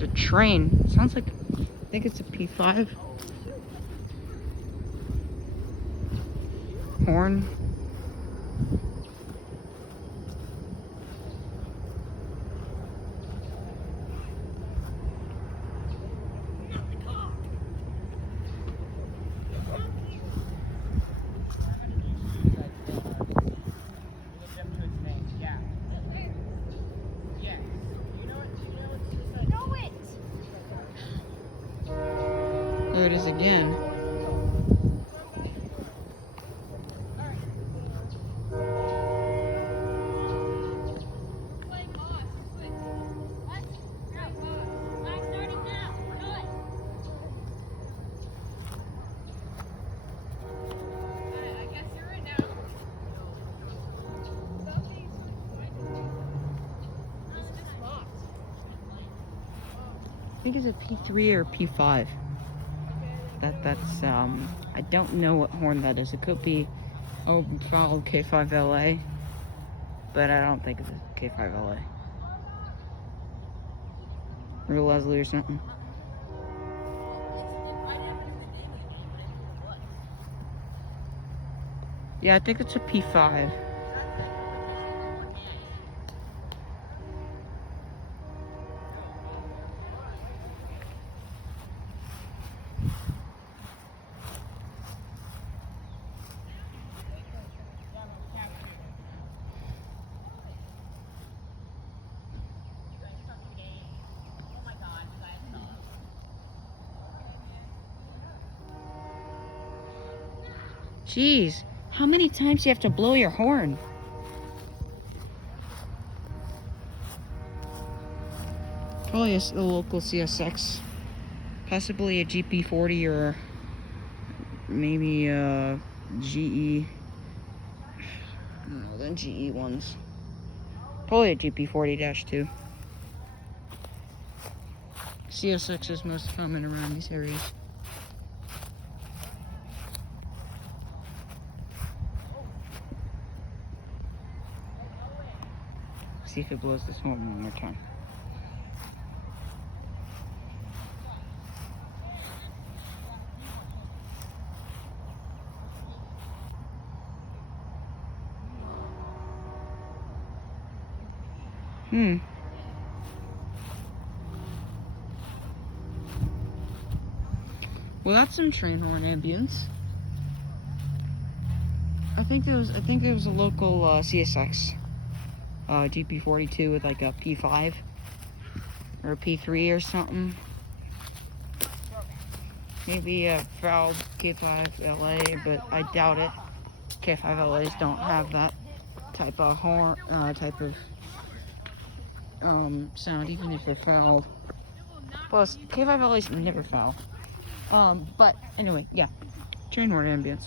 It's a train. It sounds like, I think it's a P5 horn. There it is again. I think it's a P3 or P5. That's I don't know what horn that is. It could be open foul K5LA, but I don't think it's a K5LA. Or Leslie or something. Yeah, I think it's a P5. Jeez, how many times do you have to blow your horn? Probably a local CSX, possibly a GP40 or maybe a GE. No, the GE ones. Probably a GP40-2. CSX is most common around these areas. See if it blows this horn one more time. Well, that's some train horn ambience. I think there was a local CSX GP42 with like a P5 or a P3 or something. Maybe a foul K5LA, but I doubt it. K5LAs don't have that type of horn, type of sound, even if they're fouled. Plus, K5LAs never foul. But anyway, yeah, train horn ambience.